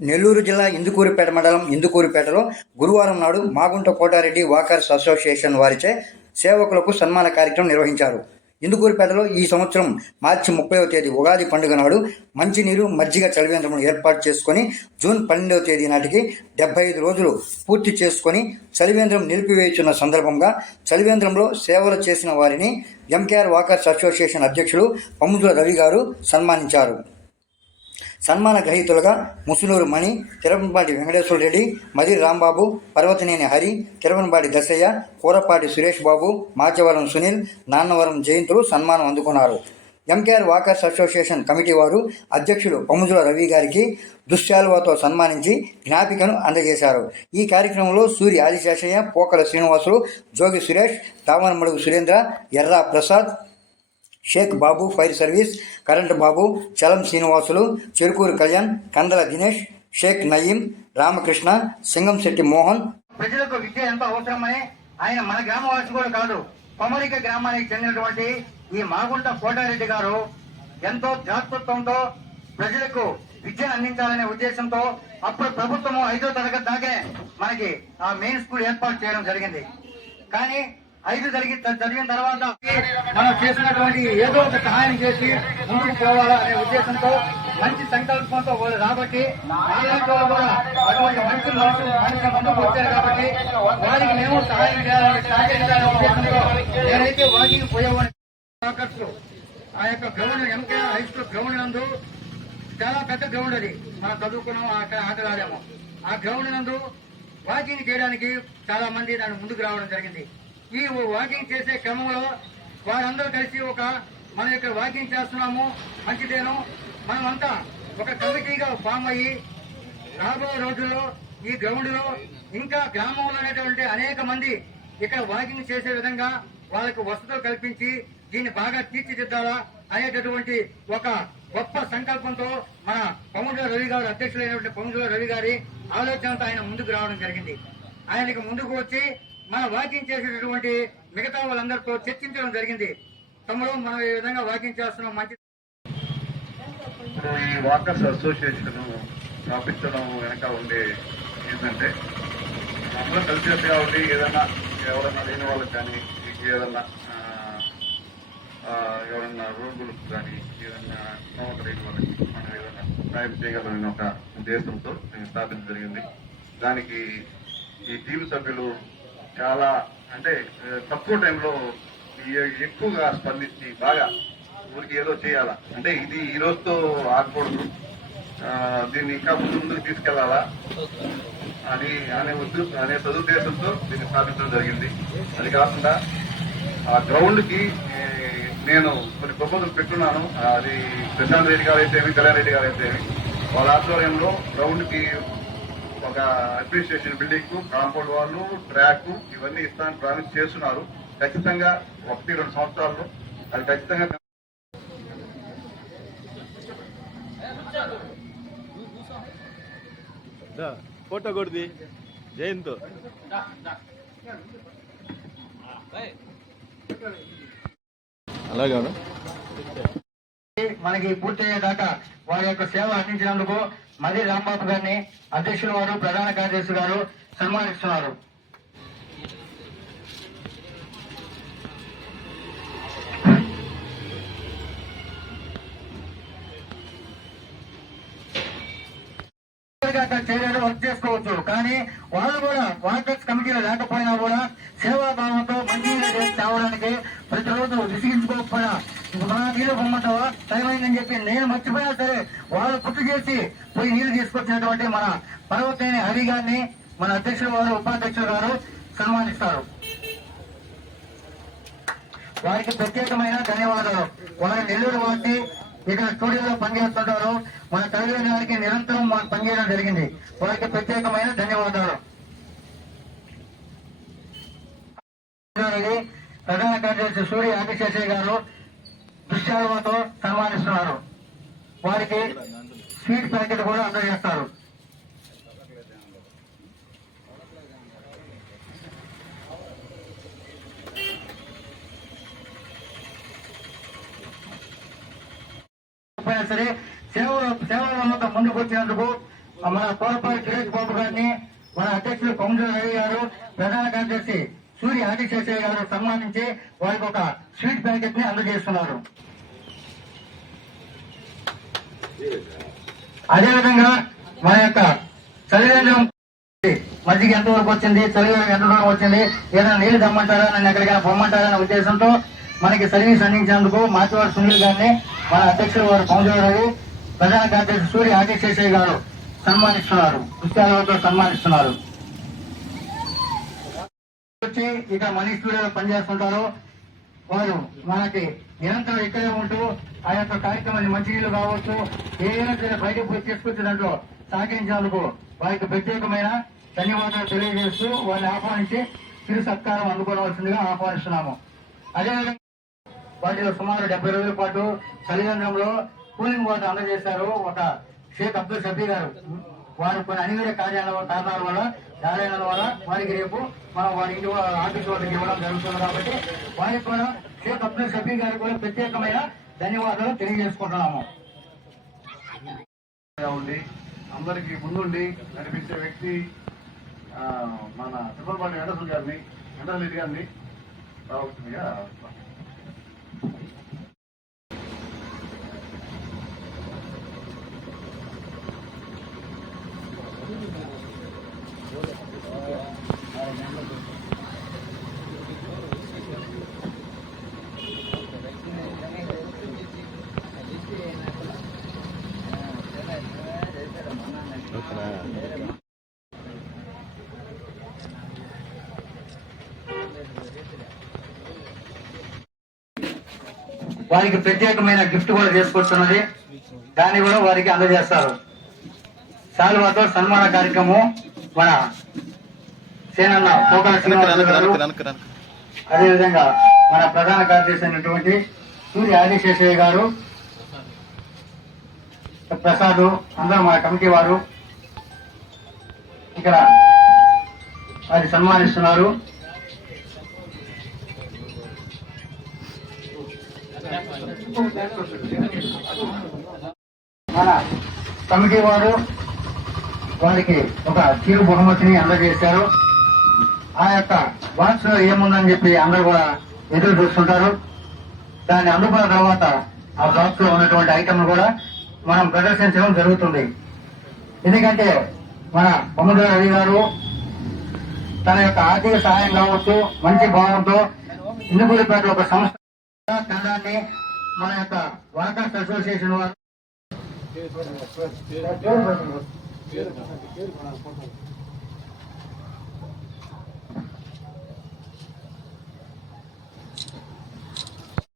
నెల్లూరు జిల్లా ఇందుకూరుపేట మండలం ఇందుకూరుపేటలో గురువారం నాడు మాగుంట కోటారెడ్డి వాకర్స్ అసోసియేషన్ వారిచే సేవకులకు సన్మాన కార్యక్రమం నిర్వహించారు. ఇందుకూరుపేటలో ఈ సంవత్సరం మార్చి ముప్పైవ తేదీ ఉగాది పండుగ నాడు మంచినీరు మజ్జిగ చలివేంద్రమును ఏర్పాటు చేసుకొని జూన్ పన్నెండవ తేదీ నాటికి డెబ్బై ఐదు రోజులు పూర్తి చేసుకొని చలివేంద్రం నిలిపివేయుచున్న సందర్భంగా చలివేంద్రంలో సేవలు చేసిన వారిని ఎంకేఆర్ వాకర్స్ అసోసియేషన్ అధ్యక్షులు పముద్ర రవి గారు సన్మానించారు. సన్మాన గ్రహీతులుగా ముసునూరు మణి తిరువనపాటి వెంకటేశ్వర రెడ్డి మది రాంబాబు పర్వతనేని హరి తిరువనపాటి దశయ్య కూరపాటి సురేష్ బాబు మాచవరం సునీల్ నాన్నవరం జయంతులు సన్మానం అందుకున్నారు. ఎంకేఆర్ వాకర్స్ అసోసియేషన్ కమిటీ వారు అధ్యక్షుడు పముజుల రవి గారికి దుశ్శాలువాతో సన్మానించి జ్ఞాపికను అందజేశారు. ఈ కార్యక్రమంలో Suri Adiseshaiah Pokala Srinivasulu Jogi Suresh Tamaramadugu Surendra Erra Prasad Shaik Babu fire service current Babu Chalam Srinivasulu Cherukuru Kalyan Kandala Dinesh Shaik Nayeem Ramakrishna Singamsetty Mohan. ప్రజలకు విద్య ఎంత అవసరమని ఆయన మన గ్రామవాసి కూడా కాదు. కొమరిక గ్రామానికి చెందినటువంటి ఈ మాగుంట కోటారెడ్డి గారు ఎంతో జాగ్రత్తతో ప్రజలకు విద్య అందించాలనే ఉద్దేశంతో అప్పుడు ప్రభుత్వము ఐదో తరగతి దాకే మనకి ఆ మెయిన్ స్కూల్ ఏర్పాటు చేయడం జరిగింది. కానీ ఐదు జరిగి చదివిన తర్వాత మనం చేసినటువంటి ఏదో ఒక సహాయం చేసి ముందుకు పోవాలా అనే ఉద్దేశంతో మంచి సంకల్పంతో వాళ్ళు రాబట్టి కూడా అటువంటి మంచి మనసు మనిషి ముందుకు వచ్చారు కాబట్టి వారికి మేము సహాయం చేయాలని సహకరించాలనే ఉద్దేశంతో నేనైతే వాకింగ్ పోయేవాడిని ఆ యొక్క ground MK high school ground నందు చాలా పెద్ద గ్రౌండ్ అది. మనం చదువుకున్నాం అక్కడ ఆటలాడాము ఆ గ్రౌండ్ నందు వాకింగ్ చేయడానికి చాలా మంది దాని ముందుకు రావడం జరిగింది. ఈ వాకింగ్ చేసే క్రమంలో వారందరూ కలిసి ఒక మనం ఇక్కడ వాకింగ్ చేస్తున్నాము. మంచిదేను. మనమంతా ఒక కమిటీగా ఫామ్ అయ్యి రాబోయే రోజుల్లో ఈ గ్రౌండ్లో ఇంకా గ్రామంలో అనేటువంటి అనేక మంది ఇక్కడ వాకింగ్ చేసే విధంగా వాళ్ళకు వసతులు కల్పించి దీన్ని బాగా తీర్చిదిద్దాలా అనేటటువంటి ఒక గొప్ప సంకల్పంతో మన పముడుల రవి గారు అధ్యక్షులైనటువంటి పముడుల రవి గారి ఆలోచనతో ఆయన ముందుకు రావడం జరిగింది. ఆయనకి ముందుకు వచ్చి మన వాకింగ్ చేసేటటువంటి మిగతా వాళ్ళందరితో చర్చించడం జరిగింది. తమరు మనం ఈ విధంగా వాకింగ్ చేస్తున్నాం మంచి ఇప్పుడు ఈ వాకర్స్ అసోసియేషన్ స్థాపించడం వెనక ఉండే ఏంటంటే అందరం కలిసికట్టుగా ఉండి ఏదైనా ఎవరైనా లేని వాళ్ళకి కానీ ఏదన్నా ఎవరన్నా రోగులకు కానీ ఏదన్నా స్తోమత లేని వాళ్ళకి మనం ఏదైనా సాయం చేయగలమని ఒక ఉద్దేశంతో స్థాపించడం జరిగింది. దానికి ఈ టీం సభ్యులు చాలా అంటే తక్కువ టైంలో ఎక్కువగా స్పందించి బాగా ఊరికి ఏదో చేయాలా. అంటే ఇది ఈ రోజుతో ఆగకూడదు. దీన్ని ఇంకా ముందు ముందుకు తీసుకెళ్ళాలా? అని అనే ఉద్దు అనే సదుద్దేశంతో దీన్ని స్థాపించడం జరిగింది. అది కాకుండా ఆ గ్రౌండ్కి నేను కొన్ని ప్రపోజల్ పెట్టున్నాను. అది ప్రశాంత్ రెడ్డి గారు అయితేమి కళ్యాణ్ రెడ్డి గారు అయితేమి వాళ్ళ ఆధ్వర్యంలో గ్రౌండ్కి ఒక అడ్మినిస్ట్రేషన్ బిల్డింగ్ కాంపౌండ్ వాళ్ళు ట్రాక్ ఇవన్నీ ఇస్తానని ప్రామిస్ చేస్తున్నారు. ఖచ్చితంగా ఒకటి రెండు సంవత్సరాల్లో అది ఖచ్చితంగా దా, ఫోటో కొడుది జయంత్. అలాగే మనకి పూర్తయ్యేదాకా వారి యొక్క సేవ అందించినందుకు మది రాంబాబు గారిని అధ్యక్షుల వారు ప్రధాన కార్యదర్శి గారు సన్మానిస్తున్నారు. చర్యలు వర్క్ చేసుకోవచ్చు. కానీ వాళ్ళు కూడా వార్కర్స్ కమిటీలో లేకపోయినా కూడా సేవాభావంతో మంచి తేవడానికి ప్రతిరోజు విసిగించుకోకపోయినా నా నీళ్ళు పొమ్మంటావా టైం అయిందని చెప్పి నేను మర్చిపోయినా సరే వాళ్ళు గుర్తు చేసి పోయి నీళ్ళు తీసుకొచ్చినటువంటి మన పర్వతేని హరి గారిని మన అధ్యక్షుడు వారు ఉపాధ్యక్షుడు గారు సన్మానిస్తారు. వారికి ప్రత్యేకమైన ధన్యవాదాలు. వారి నెల్లూరు వాటి ఇక్కడ స్టూడియోలో పనిచేస్తుంటారు. మన తల్లి గారికి నిరంతరం మాకు పనిచేయడం జరిగింది. వారికి ప్రత్యేకమైన ధన్యవాదాలు. ప్రధాన కార్యదర్శి సూర్య ఆదిశేషయ్య గారు దుశ్శాలతో సన్మానిస్తున్నారు. వారికి స్వీట్ ప్యాకెట్ కూడా అందజేస్తారు. సరే సేవ సేవల ముందుకు వచ్చినందుకు మన కోరపాటి సురేష్ బాబు గారిని మన అధ్యక్షులు కౌన్సిలర్ రవి గారు ప్రధాన కార్యదర్శి సూర్య ఆదిశేషయ్య గారు సన్మానించి వారికి ఒక స్వీట్ ప్యాకెట్ని అందజేస్తున్నారు. అదేవిధంగా మన యొక్క చలివేంద్రం మధ్యకి ఎంత వరకు వచ్చింది? చలివేంద్రం ఎంత దూరం వచ్చింది? ఏదైనా నీళ్ళు తెమ్మంటారా? నన్ను ఎక్కడికైనా పొమ్మంటారా అనే ఉద్దేశంతో మనకి సర్వీస్ అందించేందుకు మాచివారి సునీల్ గారిని మన అధ్యక్షుడు వారు పవన్ గారు ప్రధాన కార్యదర్శి సూర్య ఆదిశేషయ్య గారు సన్మానిస్తున్నారు. పుస్తకాలతో సన్మానిస్తున్నారు. వచ్చి ఇక మనీ స్టూడియోలో పనిచేస్తుంటారు. వారు మనకి నిరంతరం ఇక్కడే ఉంటూ ఆ యొక్క కార్యక్రమాన్ని మంచినీళ్ళు కావచ్చు ఏదైనా సరే బయటకు పోయి తీసుకొచ్చి దాంట్లో సహకరించినందుకు వారికి ప్రత్యేకమైన ధన్యవాదాలు తెలియజేస్తూ వారిని ఆహ్వానించి తిరు సత్కారం అందుకోవాల్సిందిగా ఆహ్వానిస్తున్నాము. అదేవిధంగా వాటిలో సుమారు డెబ్బై రోజుల పాటు చలివేంద్రంలో కూలింగ్ వాటర్ అందజేశారు ఒక షేక్ అబ్దుల్ షఫీ గారు. వారు కొన్ని అనివార్య కార్యాల కారణాల వల్ల కార్యాలయాల వల్ల వారికి రేపు మనం వారి ఇంటి ఆఫీస్ వాళ్ళకి ఇవ్వడం జరుగుతుంది కాబట్టి వారికి కూడా షేక్ అబ్దుల్ షఫీ గారికి కూడా ప్రత్యేకమైన ధన్యవాదాలు తెలియజేసుకుంటున్నాము. ఉండి అందరికీ ముందుండి నడిపించే వ్యక్తి మన తిరుపతిపాటి వెంకటేశ్వర గారిని వెంకటరెడ్డి గారిని వారికి ప్రత్యేకమైన గిఫ్ట్ కూడా తీసుకొస్తున్నది. దాన్ని కూడా వారికి అందజేస్తారు. సాల్వాతో సన్మాన కార్యక్రమం మన సేనన్న పోకల శ్రీనివాస గారు. అదేవిధంగా మన ప్రధాన కార్యదర్శి అయినటువంటి సూర్య ఆదిశేషయ్య గారు ప్రసాద్ అందరూ మన కమిటీ వారు. ఇక్కడ వారి సన్మానిస్తున్నారు. మన కమిటీ వారు వారికి ఒక చిరు బహుమతిని అందజేశారు. ఆ యొక్క బాక్స్లో ఏముందని చెప్పి అందరూ కూడా ఎదురు చూస్తుంటారు. దాన్ని అందుకున్న తర్వాత ఆ బాక్స్లో ఉన్నటువంటి ఐటమ్ కూడా మనం ప్రదర్శించడం జరుగుతుంది. ఎందుకంటే మన బొమ్మల రవి గారు తన యొక్క ఆర్థిక సహాయం కావచ్చు మంచి భావంతో ఇందుకూరిపేట ఒక సంస్థ కన్నడాన్ని మన యొక్క వర్కర్స్ అసోసియేషన్ వారు.